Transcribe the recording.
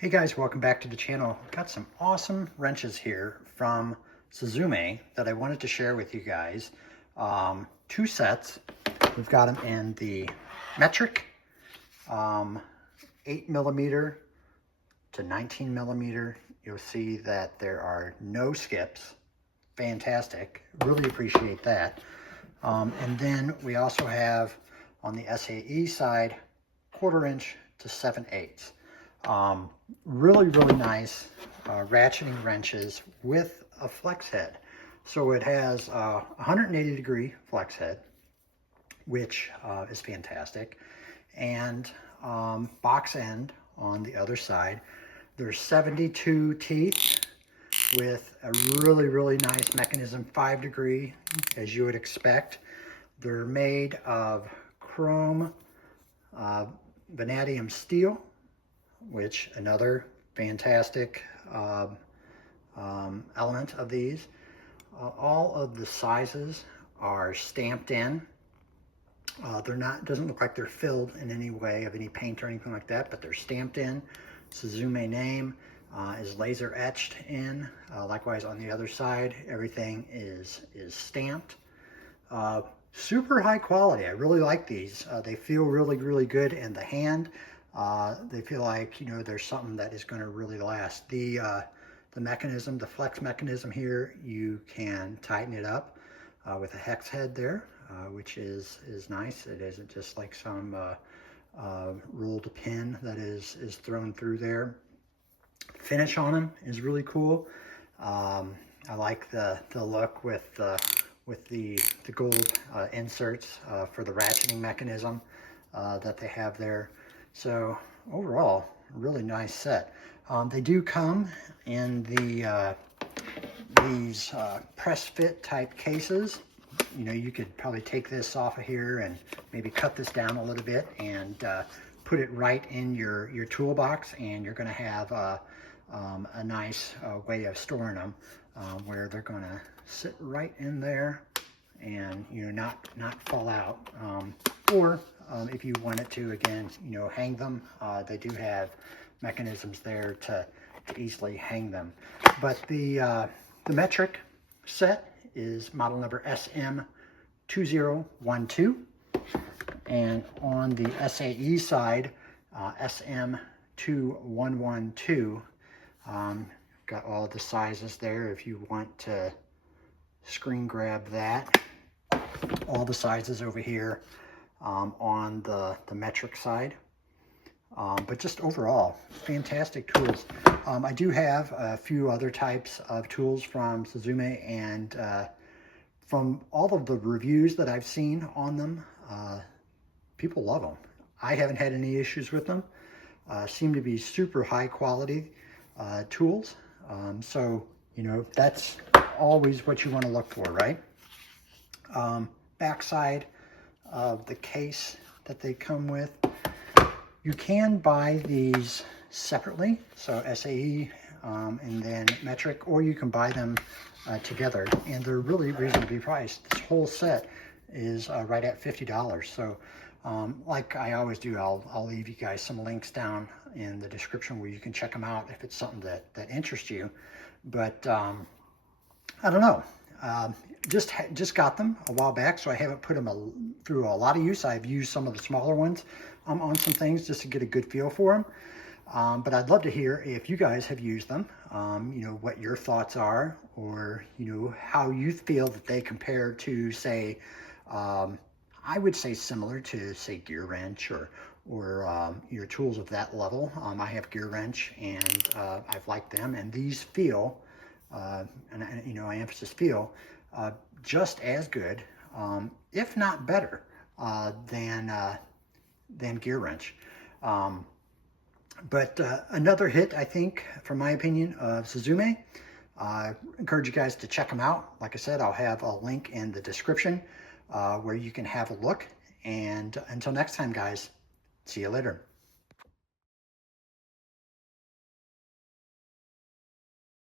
Hey guys, welcome back to the channel. Got some awesome wrenches here from Suzume that I wanted to share with you guys. Two sets. We've got them in the Metric 8mm to 19mm. You'll see that there are no skips. Fantastic. Really appreciate that. And then we also have on the SAE side 1/4 inch to 7/8. Really nice ratcheting wrenches with a flex head. So it has a 180-degree flex head, which is fantastic, and box end on the other side. There's 72 teeth with a really nice mechanism, 5-degree, as you would expect. They're made of chrome vanadium steel, which another fantastic element of these. All of the sizes are stamped in. They're not, doesn't look like they're filled in any way of any paint or anything like that, but they're stamped in. Suzume name is laser etched in. Likewise on the other side, everything is stamped. Super high quality. I really like these. They feel really good in the hand. They feel like, you know, there's something that is going to really last. The mechanism, the flex mechanism here, you can tighten it up with a hex head there, which is nice. It isn't just like some rolled pin that is thrown through there. Finish on them is really cool. I like the look with the gold inserts for the ratcheting mechanism that they have there. So overall, really nice set. They do come in these press fit type cases. You know, you could probably take this off of here and maybe cut this down a little bit and put it right in your toolbox, and you're going to have a nice way of storing them where they're going to sit right in there and, you know, not fall out. Or if you wanted to, again, you know, hang them, they do have mechanisms there to easily hang them. But the Metric set is model number SM2012, and on the SAE side, SM2112. Got all the sizes there if you want to screen grab that. All the sizes over here on the Metric side. But just overall, fantastic tools. I do have a few other types of tools from Suzume, and from all of the reviews that I've seen on them, people love them. I haven't had any issues with them. Seem to be super high quality tools. So, you know, that's always what you want to look for, right? Backside of the case that they come with. You can buy these separately, so SAE and then Metric, or you can buy them together, and they're really reasonably priced. This whole set is right at $50. So like I always do, I'll leave you guys some links down in the description where you can check them out if it's something that interests you. But I don't know. Just got them a while back, so I haven't put them through a lot of use. I've used some of the smaller ones on some things just to get a good feel for them. But I'd love to hear if you guys have used them, you know, what your thoughts are, or, you know, how you feel that they compare to, say, I would say similar to, say, Gear Wrench or your tools of that level. I have Gear Wrench, and I've liked them, and these feel, and you know, I emphasize feel, just as good, if not better, than Gear Wrench. But another hit, I think, from my opinion, of Suzume. I encourage you guys to check them out. Like I said, I'll have a link in the description where you can have a look. And until next time, guys, see you later.